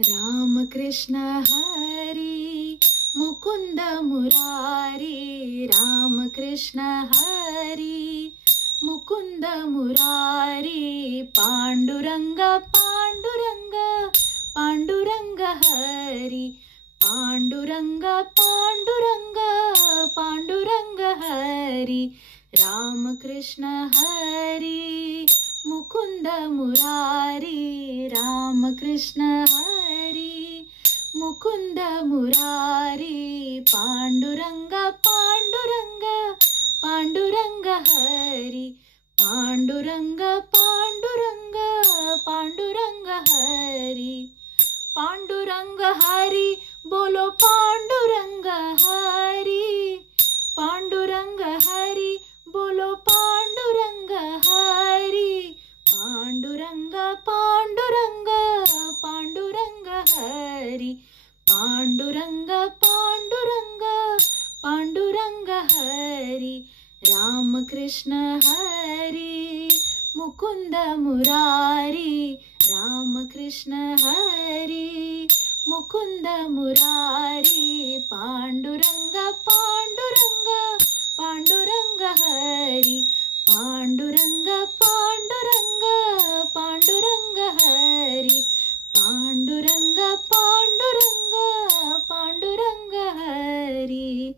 रामकृष्ण हरि मुकुंद मुरारी, रामकृष्ण हरि मुकुंद मुरारी, पांडुरंग पांडुरंग पांडुरंग हरि, पांडुरंग पांडुरंग पांडुरंग हरि, रामकृष्ण हरि मुकुंद मुरारी, रामकृष्ण हरि मुकुंद मुरारी, पांडुरंग पांडुरंग पांडुरंग हरि, पांडुरंग पांडुरंग पांडुरंग हरि, पांडुरंग हरि बोलो पांडुरंग हरि, पांडुरंग हरि बोलो पांडुरंग हरि, पांडुरंग पांडुरंग पांडुरंग हरि, पांडुरंग पांडुरंग पांडुरंग हरि, रामकृष्ण हरि मुकुंद मुरारी, रामकृष्ण हरि मुकुंद मुरारी, पांडुरंग पांडुरंग पांडुरंग हरि, पांडुरंग पांडुरंग पांडुरंग हरि, पांडुरंग पांडुरंग पांडुरंग हरि,